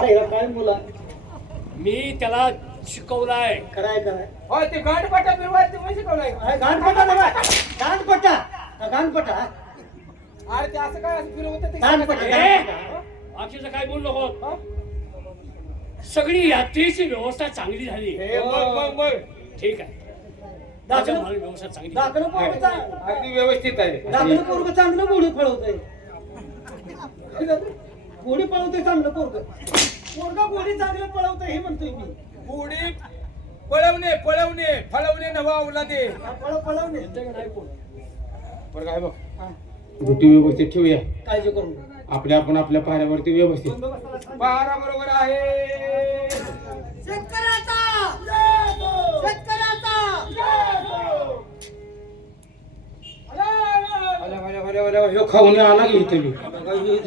काय मुला मी त्याला शिकवलाय. कराय हो ते गाणपटा फिरवायचं तुम्ही शिकवलंय का? गाणपटा नव्हे. गाणपटा गाणपटा अरे ते असं काय असं फिरवतं ते गाणपटा ए, गाणपटा. बाकीचं काय बोलू नको. सगळी यात्रेची व्यवस्था चांगली झाली. हे बघ ठीक आहे. माझ्या मला व्यवस्था चांगली झाली. दाखलं पोरगं अगदी व्यवस्थित आहे. दाखलं पोरगं चांगलं गोडी फळवतंय. गोडी पळवतंय चांगलं पोरगं. पोरगा गोडी चांगलं पळवतंय हे म्हणतोय मी. गोडी पळवणे फळवणे नवा उलादे पळवणे. बरं काय बघ हा, गोटी व्यवस्थित ठेवूया. काळजी करून आपण आपल्या पाऱ्यावरती व्यवस्थित पहारा बरोबर आहे. शेतकऱ्याचा ह्यो खाऊन आला की इथे मी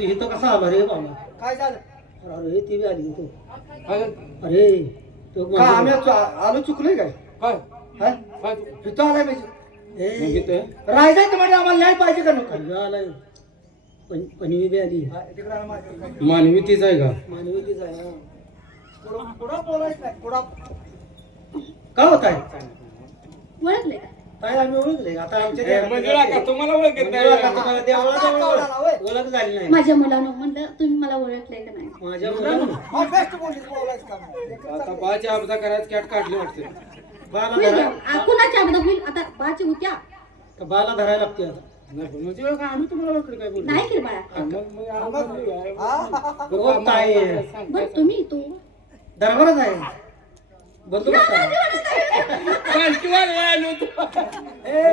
इथं कसा आला रे बाबा? काय झालं? अरे ती बी आली इथं. अरे तो का आम्ही आलो चुकलोय काय? काय तिथं आलाय पाहिजे. राहायचं म्हणजे आम्हाला न्याय पाहिजे का नको? आलाय पणवी बी आली. मानवी तीच आहे का? मानवी तीच आहे. पुढं बोलायचं नाही. पुढं का होत आहे? ओळखले का? काय आम्ही ओळखले आता आमच्या मंजुळा का तुम्हाला ओळखत नाही? ओळख झाली नाही माझ्या मुलानं म्हणलं तुम्ही मला ओळखले का नाही? माझ्या मुलानं आता बाची आपदा करायचं कॅट काढली वाटते. बाला होईल धरा का? कुणाच्या अगोदर होईल आता बाची होत्या बाला धरायला लागते आता. म्हणजे का आम्ही तुम्हाला ओळखलं काय बोललो? नाही केलं बाळा. हो, काय बरं तुम्ही तू दरबारच आहे बंदोबस्त आहे.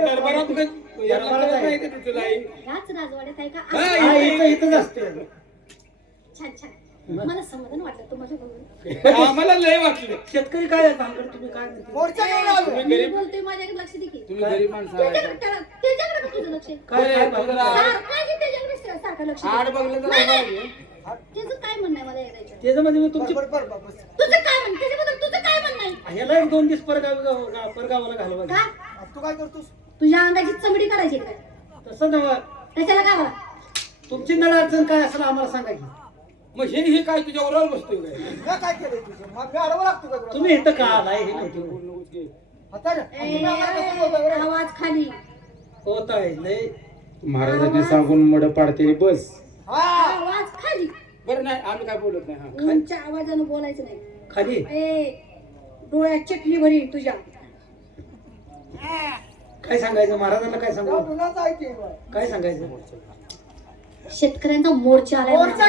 दरबारात नाही ते तुला आई. ह्याच राजवाड्यात आहे का? हा, इथंच असते. छान छान. मला समाधान वाटलं तुम्हाला बघून. आम्हाला लय वाटलं. शेतकरी काय आहे भानगड? तुम्ही काय म्हणते? मी बोलतोय माझ्याकडे लक्ष दे की. तुम्ही गरीब माणसं आहे. त्याच्याकडे का तुझं लक्ष? काय काय भानगड? सारखं की त्याच्याकडे सारखं लक्ष दे. आड बघलं तर नाही, आम्हाला नाही. त्याचं काय म्हणणं आहे मला ऐकायचं? त्याचं म्हणजे मी तुमची तुझं काय म्हणणं? त्याच्याबद्दल तुझं काय म्हणणं आहे? ह्याला एक 2 दिवस परगावाला घालवा. का? तू काय करतोस? तुझ्या अंगाची चमडी करायची काय? तसं नव्ह. त्याच्याला काय बघा? तुमची नळ अडचण काय असेल आम्हाला सांगा की. मग हे काय तुझ्या ओरावर बसतोय काय? काय केलं तुझं? मग मी अडवं लागतो का? तुम्ही इथं का आलाय हे माहिती आवाज खाली. होत आहे लय. महाराजांनी सांगून मड पाडते बस. आवाज खाली. बरं नाही आम्ही काय बोलत नाही. हा उंच्या आवाजानं बोलायचं नाही. खाली डोळ्यात चटणी भरी तुझ्या. काय सांगायचं महाराजांना? काय सांगू? काय सांगायचं? शेतकऱ्यांचा मोर्चा आलाय म्हणा.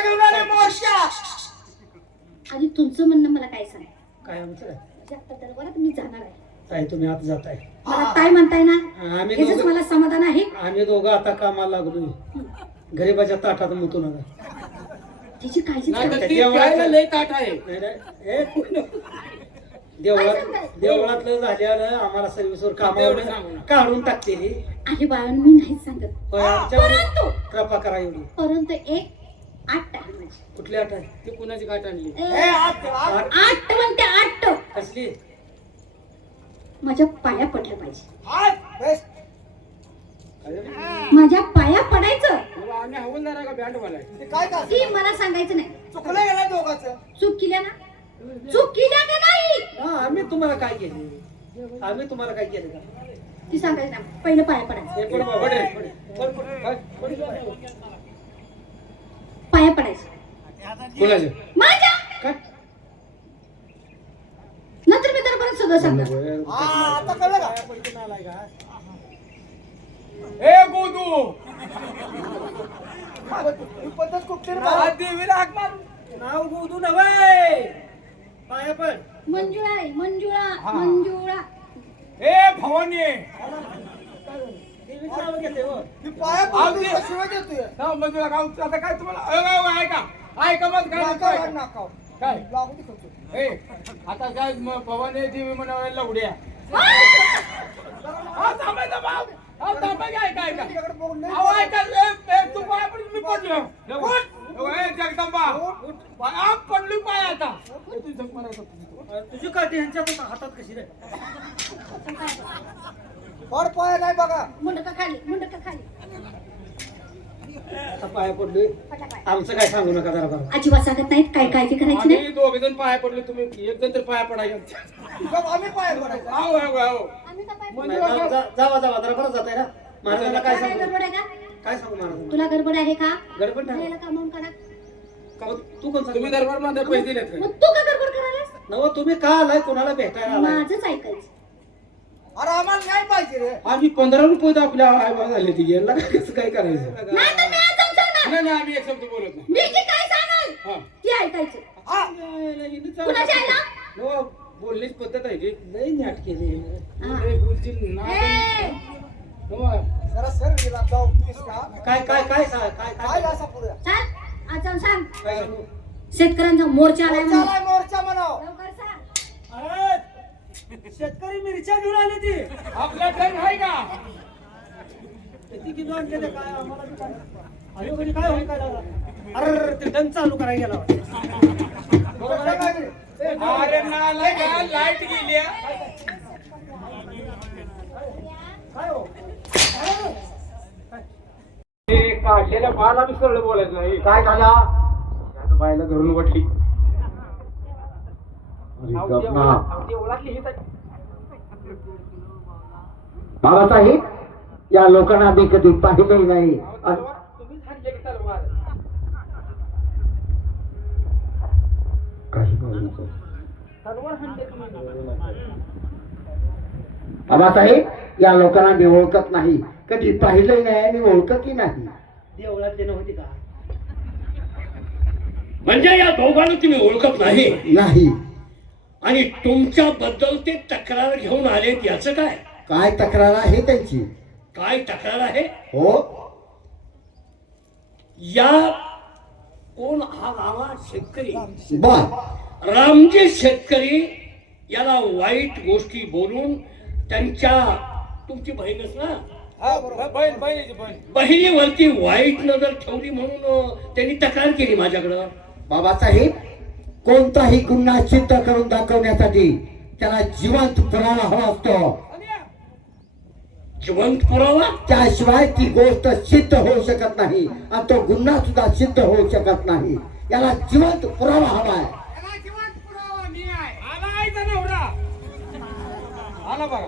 आणि तुमचं म्हणणं मला काय सांग? काय आमचं काय? माझ्या आता दरबारात मी जाणार आहे. काय तुम्ही आता जाताय? मला काय म्हणताय ना? आम्ही याचंच दोघं मला समाधान आहे. आम्ही दोघं आता कामाला लागलोय. गरीबाच्या ताटात मुतू नका. त्याची काळजी नाही करा. तर ती प्यायला लय ताट आहे. नाही, नाही. देवळातलं झाल्यानं आम्हाला सर्व्हिसवर कामावर काढून टाकते. आहे बाळांनो, मी नाहीच सांगत. आमच्यावर परंतु कृपा करा एवढी. परंतु एक आठ आहे माझी. कुठली आठ आहे? ती कुणाची गाठ आणली? आठ म्हणते आठ. कसली? माझ्या पाया पडल्या पाहिजे. माझ्या पाया पडायचं. आम्ही हवलदार आहे का बँडवाला आहे? ती मला सांगायचं नाही. चुकलं गेलं दोघांचं. चूक केल्या ना? चूक केल्या का नाही? आम्ही तुम्हाला काय केलं? आम्ही तुम्हाला काय केलं का? ती सांगायचं ना. पहिलं पाया पडायचं. हे पड बाबा, पड रे, पड. पाया पडायचं कुणाचे? माझ्या. काय? नंतर मी दरबारात सगळं सांगणार. आता कळलं का? ए गोदू पद्धत कुठली रे? देवीला हाक मार. नाव गोदू नव्हे. पाया पड. मंजुळा आहे, मंजुळा. ए भवानी देवीचं नाव घेते हो. मंजुळा गाव आता काय तुम्हाला ऐका ऐका मग काय ए आता काय भवानी देवी म्हणावं लवड्या. जगदंबा पडली पाय आता तुझी काठी ह्यांच्या हातात कशी रे? पड पाय नाही बघा. मुंडका खाली. आता पाया पडलोय आमचं काय सांगू नका जरा बरं. अजिबात सांगत नाहीत, काय काळजी करायची नाही. आम्ही दोघे जण पाया पडले, तुम्ही एक जण तर पाया पडायचे. आम्ही पाया पडायचं आहो आहो आहो. आम्ही का पाय- नाही, जावा जावा जरा बरं जात आहे ना महाराजांना काय काय सांगू गडबड आहे का? काय सांगू महाराजांना तुला गडबड आहे का? गडबड नाही याला कामावून काढा. तू कोण तुम्ही दरबार मध्ये पैसे दिलेत का? मग तू का गडबड करायलास? नव तुम्ही का आलाय कोणाला भेटायला आलाय माझंच ऐकायचं. अरे आम्हाला नाही पाहिजे रे आम्ही 15 रुपये तर आपल्या आईबा झाले ती याला कसं काय करायचं? नाही तर मी आज जाऊन सांगणार. नाही नाही, आम्ही एक शब्द बोलत नाही. मी जी काय सांगाल हा. ती ऐकायचं. कुणाच्या आईला? बोललीच पद्धत आहे की लई नाट केली. हा. लई बोलशील ना. ए, हो. जरा सर गेला जाऊ काय काय काय काय काय असा पुढे चल आज जाऊन सांग. काय सांगू? शेतकऱ्यांचा मोर्चा आलाय म्हणून. मोर्चा मोर्चा म्हणाव लवकर सांग. शेतकरी मिरच्या घेऊन आले ती आपला टन आहे का? ती किती आणले ते काय आम्हाला बी काय आयो कधी काय होईल काय झालं? अरे ते डन चालू करायला गेला अरे नाला का लाईट गेली आहे. काय हो ते काढलेल्या बाला बी सरळ बोलायचं नाही. काय झाला आता बायला धरून वटली. बाबासाहेब या लोकांना मी कधी पाहिलंही नाही तुम्हीच हाणले की तलवार. काही बोलू नको. तलवार हाणले तुम्हाला. बाबासाहेब या लोकांना मी ओळखत नाही, कधी पाहिलंही नाही आणि ओळखतही नाही. देवळातले नव्हती का म्हणजे या दोघांना तुम्ही ओळखत नाही नाही. आणि तुमच्या बद्दल ते तक्रार घेऊन आलेत याचं काय? काय तक्रार आहे त्यांची? काय तक्रार आहे? हो या कोण हा रामा शेतकरी बर रामजी शेतकरी याला वाईट गोष्टी बोलून त्यांच्या तुमची बहीणच ना हा, बरोबर. बहिणीची बहीण. बहिणीवरती वाईट नजर ठेवली म्हणून त्यांनी तक्रार केली माझ्याकडं. बाबासाहेब कोणताही गुन्हा सिद्ध करून दाखवण्यासाठी त्याला जिवंत पुरावा हवा असतो, जिवंत पुरावा. त्याशिवाय ती गोष्ट सिद्ध होऊ शकत नाही आणि तो गुन्हा सुद्धा सिद्ध होऊ शकत नाही. याला जिवंत पुरावा हवाय. याला जिवंत पुरावा मी आहे. आला आईचा नवरा. आला बघा.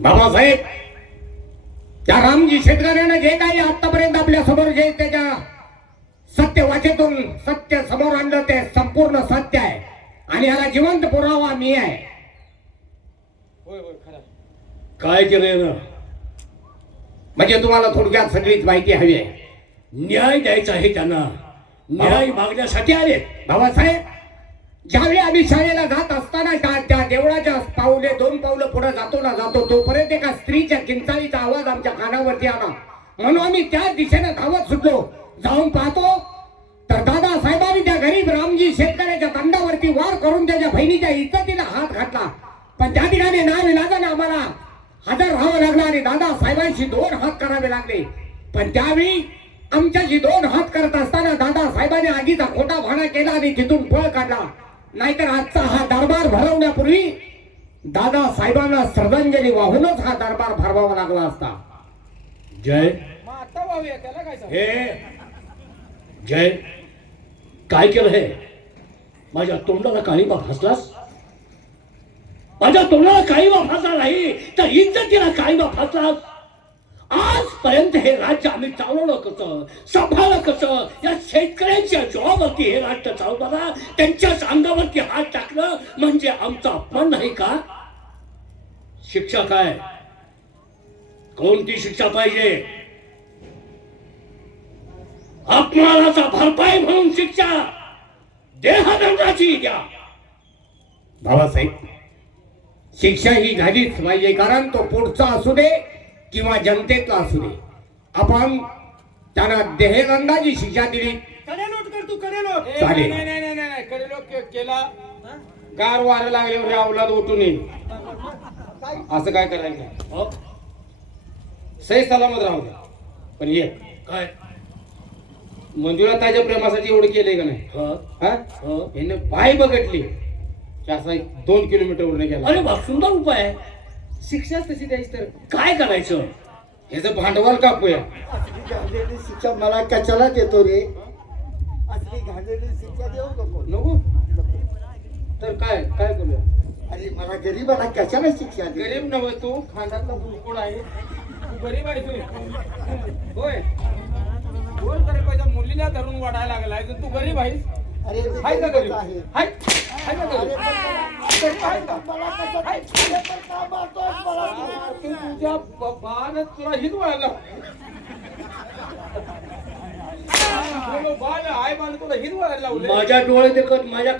बाबासाहेब त्या रामजी शेतकऱ्यानं जे काही आतापर्यंत आपल्या समोर जे त्याच्या सत्यवाचेतून सत्य समोर आणलं ते संपूर्ण सत्य आहे आणि याला जिवंत पुरावा मी आहे. होय होय खरं. काय केलं ना म्हणजे तुम्हाला थोडक्यात सगळीच माहिती हवी आहे. न्याय द्यायचा आहे त्यांना. न्याय मागण्यासाठी आले. बाबासाहेब ज्यावेळी आम्ही शाळेला जात असताना त्या देवळाच्या पावले 2 पावलं पुढे जातो तोपर्यंत एका स्त्रीच्या किंचाळीचा आवाज आमच्या कानावरती आला, म्हणून आम्ही त्या दिशेने धावत सुटलो. जाऊन पाहतो तर दादासाहेबांनी त्या गरीब रामजी शेतकऱ्याच्या तंडावरती वार करून त्याच्या बहिणीच्या इज्जतीला हात घातला. पण त्या ठिकाणी नाविलाजाने आम्हाला हजर राहावं लागलं आणि दादासाहेबांशी 2 हात करावे लागले. पण त्यावेळी आमच्याशी 2 हात करत असताना दादासाहेबांनी आगीचा खोटा भाडा केला आणि तिथून पळ काढला. नाहीतर आजचा हा दरबार भरवण्यापूर्वी दादासाहेबांना श्रद्धांजली वाहूनच हा दरबार भरवावा लागला असता. जय मग आता वाहूया त्याला काय सांगू? हे जय काय केलं हे? माझ्या तोंडाला काळीबा फासलास. माझ्या तोंडाला काळीबा फासला नाही तर इज्जतीला काळीबा फासलास. आजपर्यंत हे राज्य आम्ही चालवलं कसं, सांभाळलं कसं? या शेतकऱ्यांच्या जीवावरती हे राज्य चालवताना त्यांच्याच अंगावरती हात टाकलं म्हणजे आमचा अपमान नाही का? शिक्षा काय? कोणती शिक्षा पाहिजे? अपमानाचा भरपाई म्हणून शिक्षा देहदंडाची द्या. बाबासाहेब शिक्षा ही झालीच पाहिजे, कारण तो पुढचा असू दे किंवा जनतेचा असू दे. आपण त्यांना देहदंडाची शिक्षा दिली कडे नोट कर तू कडे नोट ए, चालेल. नाही नाही नाही नाही कडे लोक केला गार वारं लागल्यावर अवलाद उठून येईल. असं काय करायचं? हो? सही सलामत राहू द्या. पण ये काय? मंजुळा ताज्या प्रेमासाठी एवढं केलंय का नाही? हं? हा हं? याने पाय बघितली की असा 2 किलोमीटर वर गेला. अरे वा, सुंदर उपाय आहे. शिक्षा तशी द्यायची तर काय करायचं? ह्याचं भांडवल कापूया. असली घाणेरडी शिक्षा मला कशाला देतो रे? असली घाणेरडी शिक्षा देऊ नको. नको तर काय काय करूया? अरे मला गरीबाला कशाला शिक्षा दे? गरीब नव्हे तू, खांद्यातला बुरकुड आहे. तू गरीब आहे तू. होय गोर गरीबाच्या मुलीला धरून वाढायला लागलाय तू गरीब आहेस. अरे मी हाय का गरीबच गरीब? आहे. हाय हाय का अरे गरीब? पण हाय का? मला कसं हाय. तुझ्या तर का मारतोयस मला तू? तू तुझ्या बाण तुला हित वाढला. बाण आहे बाण तुला हित वाढायला लावले. माझ्या डोळे देखत माझ्या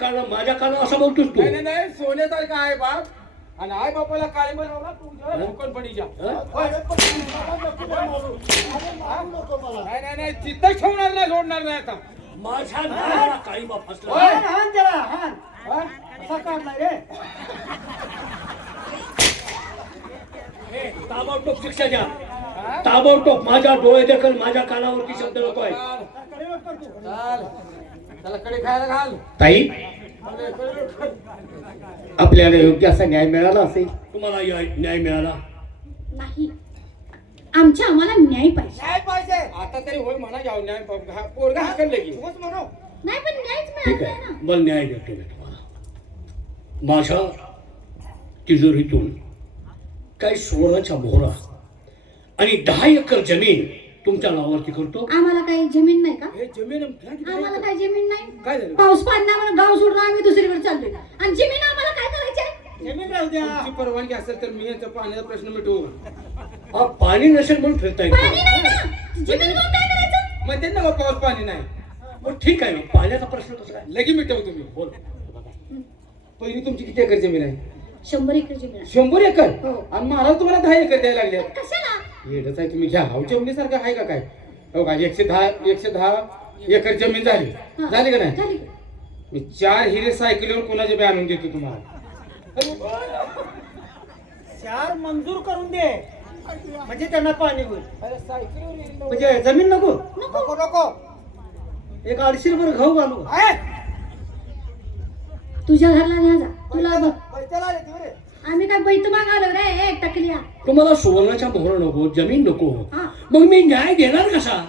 काना असं बोलतोस तू. नाही नाही नाही, सोन्यासारखा आहे बाप. आणि आई बापाला काळी बनवला तुझ्या भोकणपणीच्या. हं? अरे पण मला नको ना मारू. अरे मारू नको मला. नाही नाही नाही, तिथं ठेवणार नाही, सोडणार नाही आता. माझ्या नावाला काळीमा फसला. होय. हान त्याला हान हा? असा काढलाय रे. हे, ताबडतोब शिक्षा द्या. हा? ताबडतोब माझ्या डोळे देखल माझ्या कानावरती शब्द नकोय. चाल, कडे करतो. चाल. त्याला कडे खायला घाल. ताई कडे कर. आपल्याला योग्य असा न्याय मिळाला असेल. तुम्हाला न्याय मिळाला. नाही आम्हाला न्याय पाहिजे. काय पाहिजे आता तरी होय म्हणा जाऊ न्याय पोरगा हाकलले की म्हणू. नाही पण न्यायच ठीक मिळाला आहे, ना. मला न्याय देतो मी तुम्हाला. माझ्या तिजोरीतून काही सुवर्णाच्या मोहरा आणि 10 एकर जमीन तुमच्या नावावरती करतो. आम्हाला काही जमीन नाही का? हे जमीन आम्हाला काही जमीन नाही. काय झालं? पाऊस पडला म्हणून गाव सोडून आम्ही दुसरीकडे चाललोय आणि जमीन आम्हाला काय करायची? जमीन राहू द्या. तुमची परवानगी असेल तर मी याचा पाण्याचा प्रश्न मिटवू. हा, पाणी नसेल म्हणून फिरता येत पाणी नाही. नाही ना, जमीन घेऊन काय करायचं? मग त्यांना पाऊस पाणी नाही मग ठीक आहे, मग पाण्याचा प्रश्न कसा काय? लगी मिटव तुम्ही. बोल. पहिली तुमची किती एकर जमीन आहे? 100 एकर जमीन आहे. 100 एकर. हो. आणि मला तुम्हाला 10 एकर द्यायला लागले. कशाला? येडच आहे तुम्ही. घ्या हावच्या सारखं आहे का काय? हो का 110 एकर जमीन झाली हा. झाली का नाही? झाली. मी 4 हिरे सायकलीवर कोणाचे बी आणून देतो तुम्हाला. 4 मंजूर करून दे म्हणजे त्यांना पाणी होईल. अरे सायकलीवर म्हणजे जमीन नको. नको नको. एक 250 भर गहू घालू. तुझ्या घरला न्या जा. तुला बघ पैशाला आले तू रे. आम्ही काय बैत मागालो रे एक टकलिया. तुम्हाला सुवर्णाच्या मोहरा नको, जमीन नको, हा. मग मी न्याय देणार कसा?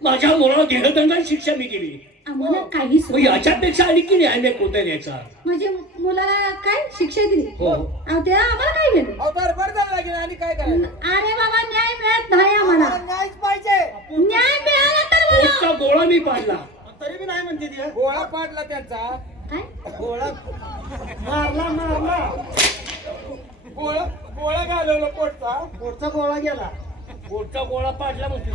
माझ्या मुलाला देहदंडाची शिक्षा मी दिली. आम्हाला काही मग याच्यापेक्षा आणखी न्याय नाही कोणत्या द्यायचा? म्हणजे मुलाला काय शिक्षा दिली? हो. अहो ते आम्हाला काय घेणं? बरं झालं लागेल आणि काय करायचं? अरे बाबा न्याय मिळत नाही आम्हाला. न्यायच पाहिजे. न्याय मिळाला तर बोला. पोटचा गोळा मी पाडला. तरी बी नाही म्हणते ती. गोळा पाडला त्यांचा. काय? गोळा मारला गोळा घालवला पोटचा. पोटचा गोळा गेला. पोटचा गोळा पाडला म्हणतो.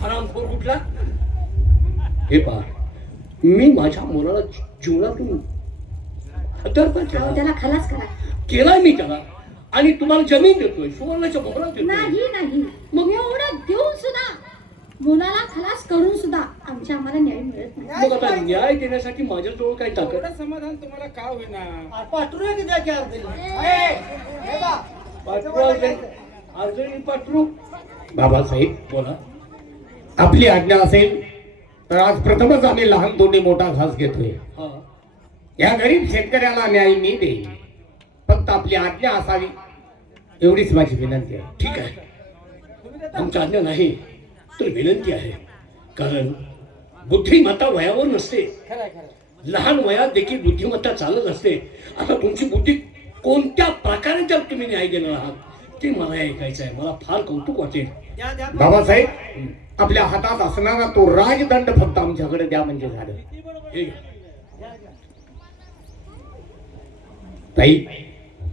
हरामखोर कुठला? हे पहा, मी माझ्या मुलाला जीवनातून हतर्पण अहो त्याला खलास करा. केलाय मी त्याला, आणि तुम्हाला जमीन देतोय, सुवर्णाच्या मोहरा देतोय. नाही मग एवढं देऊन सुद्धा मुलाला खलास करून सुद्धा आम्हाला न्याय मिळत नाही. मग आता न्याय देण्यासाठी माझ्याजवळ काही ताकद? एवढं समाधान तुम्हाला का होईना? पाठरू की द्या की अर्धी. पाठरू अर्जनी पाठरू. बाबासाहेब बोला. आपली आज्ञा असेल तर आज प्रथमच आम्ही लहान तोंडी मोठा घास घेतोय. हा, या गरीब शेतकऱ्याला न्याय मी देईन, फक्त आपली आज्ञा असावी एवढीच माझी विनंती आहे. ठीक आहे, आमची आज्ञा नाही तर विनंती आहे. कारण बुद्धिमत्ता वयावर नसते, खरंय खरं. लहान वयात देखील बुद्धिमत्ता चालत असते. आता तुमची बुद्धी कोणत्या प्रकारे जर तुम्ही न्याय देणार आहात ते मला ऐकायचं आहे. मला फार कौतुक वाटेल. द्या बाबासाहेब आपल्या हातात असणारा तो राजदंड फक्त आमच्याकडे द्या म्हणजे झालं. हे ताई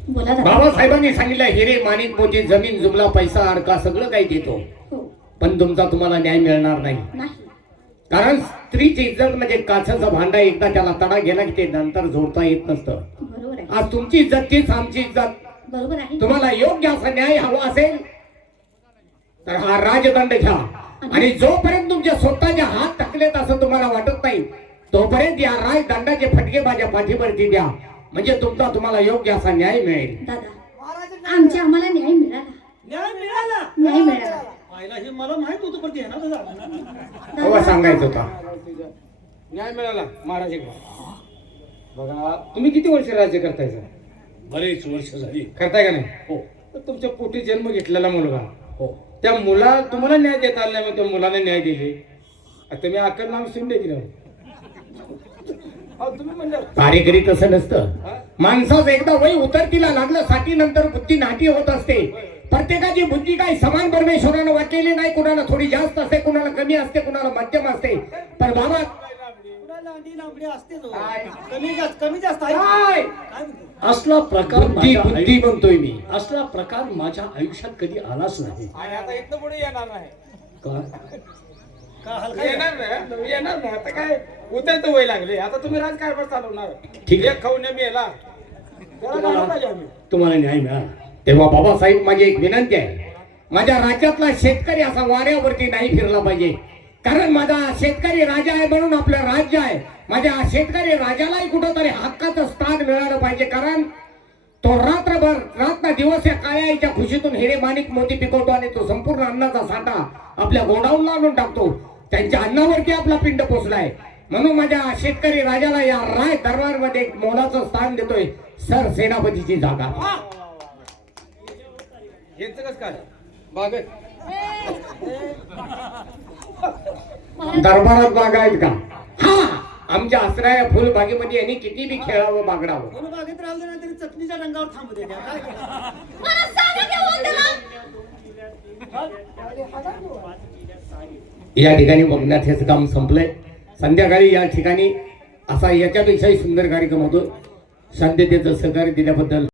बोला दादा. बाबासाहेबांनी सांगितलं हिरे माणिक मोती जमीन जुमला पैसा अडका सगळं काही देतो, हो. पण तुमचा तुम्हाला न्याय मिळणार नाही. नाही. कारण स्त्रीची इज्जत म्हणजे काचेचं भांडा, एकदा त्याला तडा गेला की ते नंतर जोडता येत नसतं. बरोबर आहे. आज तुमची इज्जत तीच आमची इज्जत. बरोबर आहे. तुम्हाला योग्य असा न्याय हवा असेल तर हा राजदंड घ्या, आणि जोपर्यंत तुमच्या स्वतःच्या हात टाकलेत असं तुम्हाला वाटत नाही तोपर्यंत या राजदंडाचे फटके माझ्या पाठीवरती द्या, म्हणजे तुमचा तुम्हाला योग्य असा न्याय मिळेल. दादा आम्हाला न्याय मिळाला. न्याय मिळाला. न्याय मिळाला. पाहिला हे मला माहित होतं पण ते ना तुझा. हवा सांगायचं होता. न्याय मिळाला महाराज. बघा तुम्ही किती वर्ष राज्य करताय सर? बरेच वर्ष झाली. करताय का नाही? हो. तर तुमच्या पोटी जन्म घेतलेला मुलगा, हो त्या मुला तुम्हाला न्याय देता आला नाही, मग त्या मुलाला न्याय दिले. आता मी अक्कल नाव शिंदे दिलं. अहो, तुम्ही म्हणलं कार्यकरी तसं नसतं. माणसाच एकदा वय उतरतीला लागलं साठी नंतर बुद्धी नाटी होत असते. प्रत्येकाची बुद्धी काही समान परमेश्वरानं वाटलेली नाही. कुणाला थोडी जास्त असते, कुणाला कमी असते, कुणाला मध्यम असते. पण बाबा कुणाला अंडी लांबडी असते तो. काय? कमी जास्त आहे. काय? काय म्हणतो? असला प्रकार बुद्धी माझ्या बुद्धी म्हणतोय मी. असला प्रकार माझ्या आयुष्यात कधी आलाच नाही. आणि आता इथनं पुढे येणार नाही. काय का हलका आहे? येणार नाही, येणार नाही. आता काय उतरतं वय लागले. आता तुम्ही राजकारभार चालवणार. ठीक आहे. एक खाऊन मेला त्याला घालून पाहिजे आम्ही. तुम्हाला न्याय मिळाला. तेव्हा बाबासाहेब माझी एक विनंती आहे, माझ्या राज्यातला शेतकरी असा वाऱ्यावरती नाही फिरला पाहिजे. कारण माझा शेतकरी राजा आहे म्हणून आपलं राज्य आहे. माझ्या शेतकरी राजालाही कुठंतरी हक्काचं स्थान मिळालं पाहिजे. कारण तो रात्रभर रात्र दिवस या काळ्या आईच्या खुशीतून हिरे माणिक मोती पिकवतो आणि तो संपूर्ण अन्नाचा साठा आपल्या गोडाऊनला आणून टाकतो. त्यांच्या अन्नावरती आपला पिंड पोचलाय. म्हणून माझ्या शेतकरी राजाला या राय दरबारमध्ये एक मोलाचं स्थान देतोय, सर सेनापतीची जागा. यांचं कसं काय बागेत दरबारात बागा आहेत का? हा, आमच्या असणाऱ्या फुलबागेमध्ये यांनी किती बी खेळावं बागडावं. म्हणून बागेत राहिलं नाही तरी चटणीच्या रंगावर थांबू दे. काय केलं? मला सांगा की हो त्याला. या ठिकाणी बघण्यात हेच काम संपलंय. संध्याकाळी या ठिकाणी असा याच्यापेक्षाही सुंदर कार्यक्रम होतो. शांततेचं सहकार्य दिल्याबद्दल